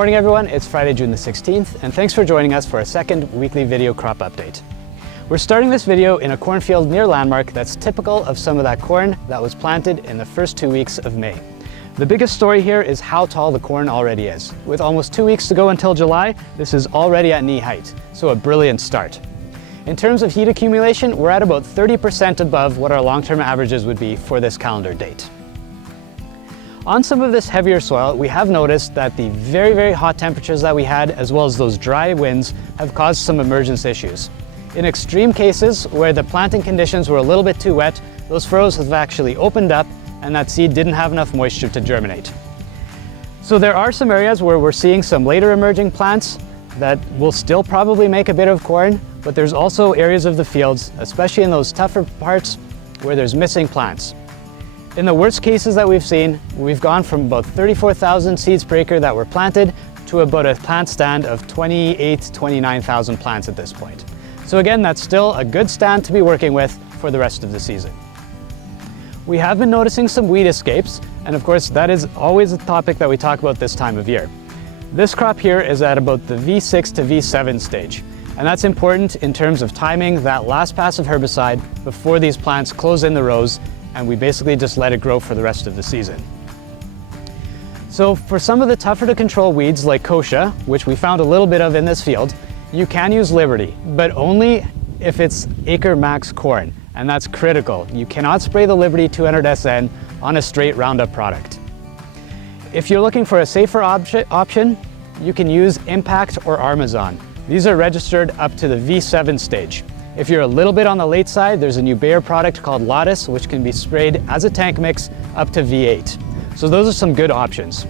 Morning everyone, it's Friday, June the 16th, and thanks for joining us for a second weekly video crop update. We're starting this video in a cornfield near Landmark that's typical of some of that corn that was planted in the first 2 weeks of May. The biggest story here is how tall the corn already is. With almost 2 weeks to go until July, this is already at knee height, so a brilliant start. In terms of heat accumulation, we're at about 30% above what our long-term averages would be for this calendar date. On some of this heavier soil, we have noticed that the very hot temperatures that we had, as well as those dry winds, have caused some emergence issues. In extreme cases, where the planting conditions were a little bit too wet, those furrows have actually opened up and that seed didn't have enough moisture to germinate. So there are some areas where we're seeing some later emerging plants that will still probably make a bit of corn, but there's also areas of the fields, especially in those tougher parts, where there's missing plants. In the worst cases that we've seen, we've gone from about 34,000 seeds per acre that were planted to about a plant stand of 29,000 plants at this point. So again, that's still a good stand to be working with for the rest of the season. We have been noticing some weed escapes, and of course that is always a topic that we talk about this time of year. This crop here is at about the V6 to V7 stage, and that's important in terms of timing that last pass of herbicide before these plants close in the rows, and we basically just let it grow for the rest of the season. So for some of the tougher to control weeds like kochia, which we found a little bit of in this field, you can use Liberty, but only if it's acre max corn, and that's critical. You cannot spray the Liberty 200 SN on a straight Roundup product. If you're looking for a safer option, you can use Impact or Armazon. These are registered up to the V7 stage. If you're a little bit on the late side, there's a new Bayer product called Lotus, which can be sprayed as a tank mix up to V8. So those are some good options.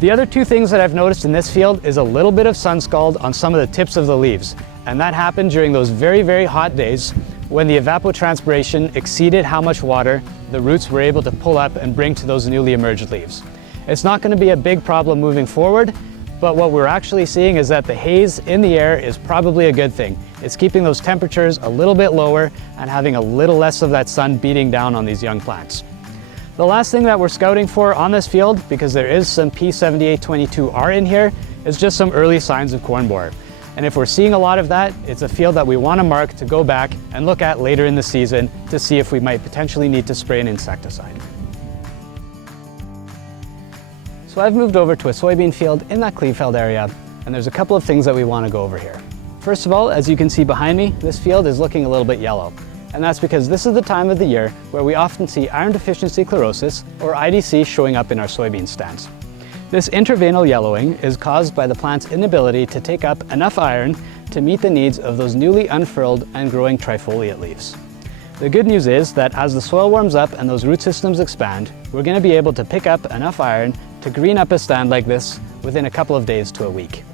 The other two things that I've noticed in this field is a little bit of Sunscald on some of the tips of the leaves. And that happened during those very hot days when the evapotranspiration exceeded how much water the roots were able to pull up and bring to those newly emerged leaves. It's not going to be a big problem moving forward, but what we're actually seeing is that the haze in the air is probably a good thing. It's keeping those temperatures a little bit lower and having a little less of that sun beating down on these young plants. The last thing that we're scouting for on this field, because there is some P7822R in here, is just some early signs of corn borer. And if we're seeing a lot of that, it's a field that we want to mark to go back and look at later in the season to see if we might potentially need to spray an insecticide. So I've moved over to a soybean field in that Clevefield area, and there's a couple of things that we want to go over here. First of all, as you can see behind me, this field is looking a little bit yellow. And that's because this is the time of the year where we often see iron deficiency chlorosis, or IDC, showing up in our soybean stands. This intraveinal yellowing is caused by the plant's inability to take up enough iron to meet the needs of those newly unfurled and growing trifoliate leaves. The good news is that as the soil warms up and those root systems expand, we're going to be able to pick up enough iron to green up a stand like this within a couple of days to a week.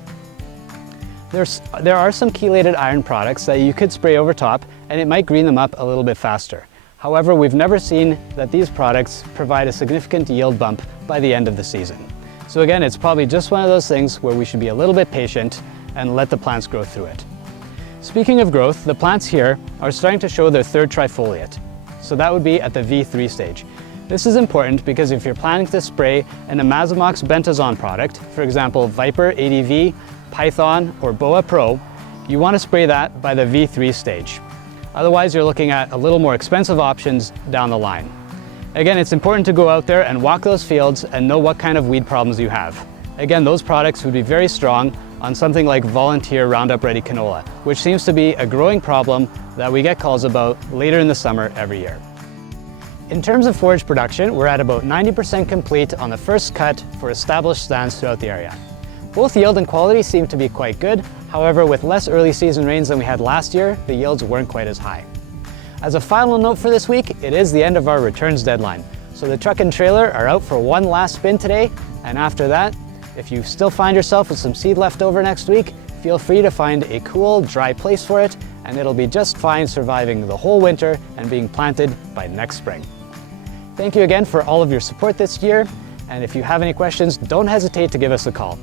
There are some chelated iron products that you could spray over top, and it might green them up a little bit faster. However, we've never seen that these products provide a significant yield bump by the end of the season. So again, it's probably just one of those things where we should be a little bit patient and let the plants grow through it. Speaking of growth, the plants here are starting to show their third trifoliate. So that would be at the V3 stage. This is important because if you're planning to spray an imazamox bentazone product, for example, Viper ADV, Python, or Boa Pro, you want to spray that by the V3 stage. Otherwise, you're looking at a little more expensive options down the line. Again, it's important to go out there and walk those fields and know what kind of weed problems you have. Again, those products would be very strong on something like Volunteer Roundup Ready canola, which seems to be a growing problem that we get calls about later in the summer every year. In terms of forage production, we're at about 90% complete on the first cut for established stands throughout the area. Both yield and quality seem to be quite good. However, with less early season rains than we had last year, the yields weren't quite as high. As a final note for this week, it is the end of our returns deadline. So the truck and trailer are out for one last spin today, and after that, if you still find yourself with some seed left over next week, feel free to find a cool, dry place for it, and it'll be just fine surviving the whole winter and being planted by next spring. Thank you again for all of your support this year, and if you have any questions, don't hesitate to give us a call.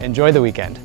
Enjoy the weekend.